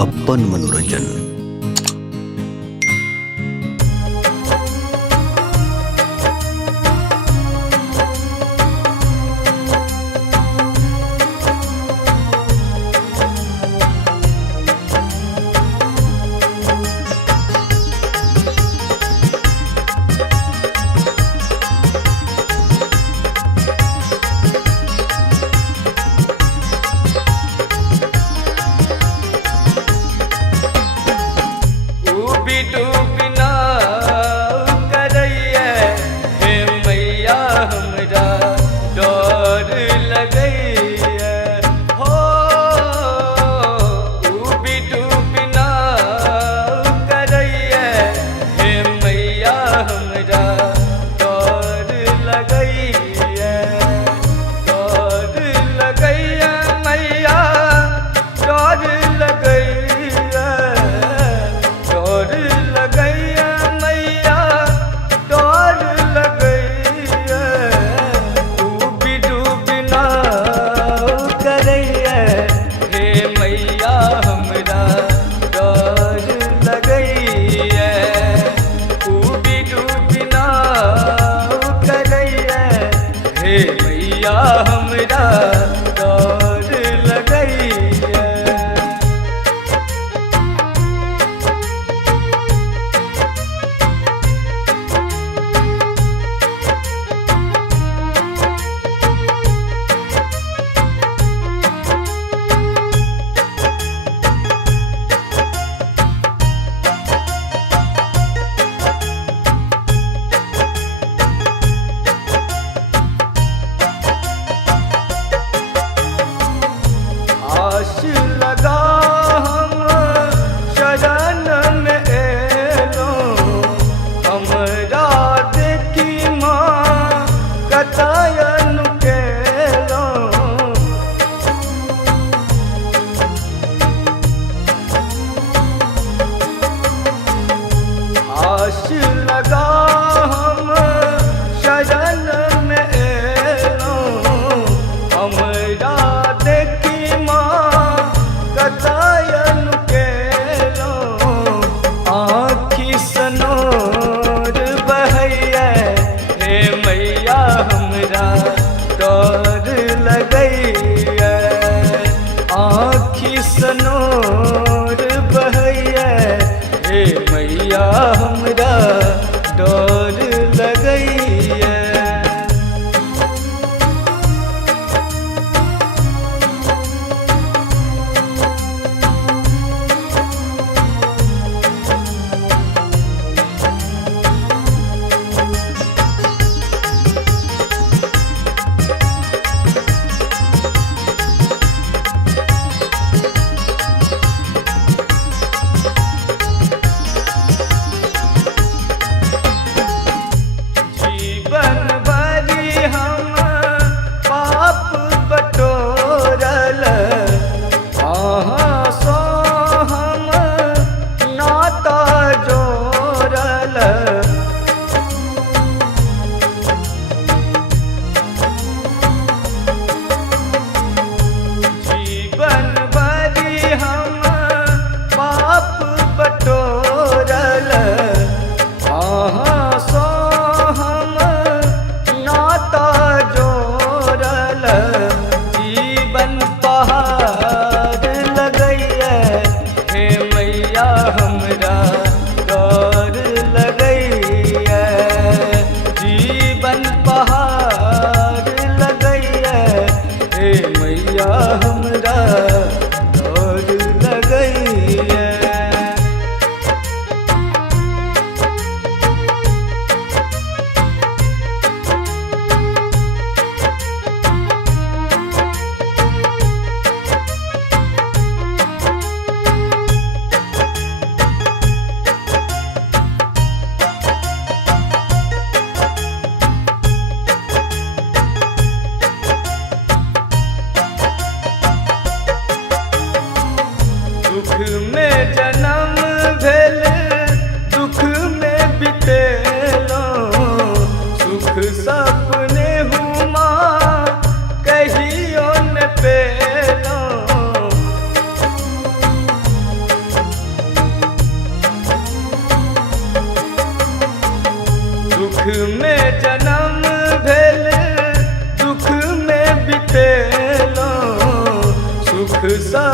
अपन मनोरंजन।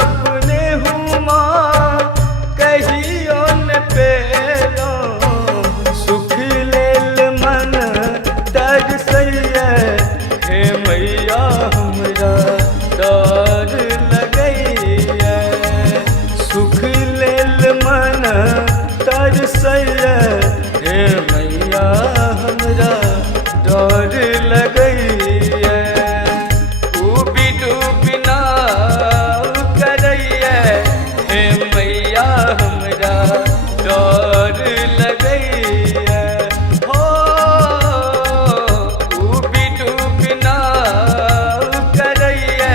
अपने हुमा कहियो न पेलो सुख लेल मन तरसैया हे मैया हमरा डर लगैया सुख लेल मन तरसैया हे मैया हमरा डर लगैया उबी डूबी नाव करैया हे मैया हमरा डर लगैया हो उबी डूबी नाव करैया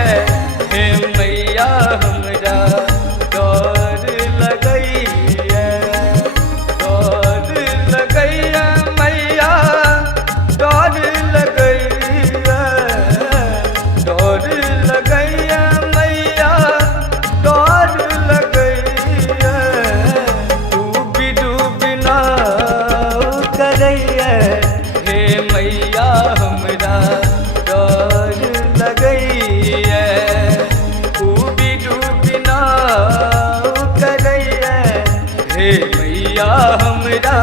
हे मैया हमरा डर लगैया मैया डर लगैया डर लगैया मैया डर लगैया डूबी डूबी नाव करैया हे मैया हमरा डर लगैया डूबी डूबी नाव करैया हे मैया हमरा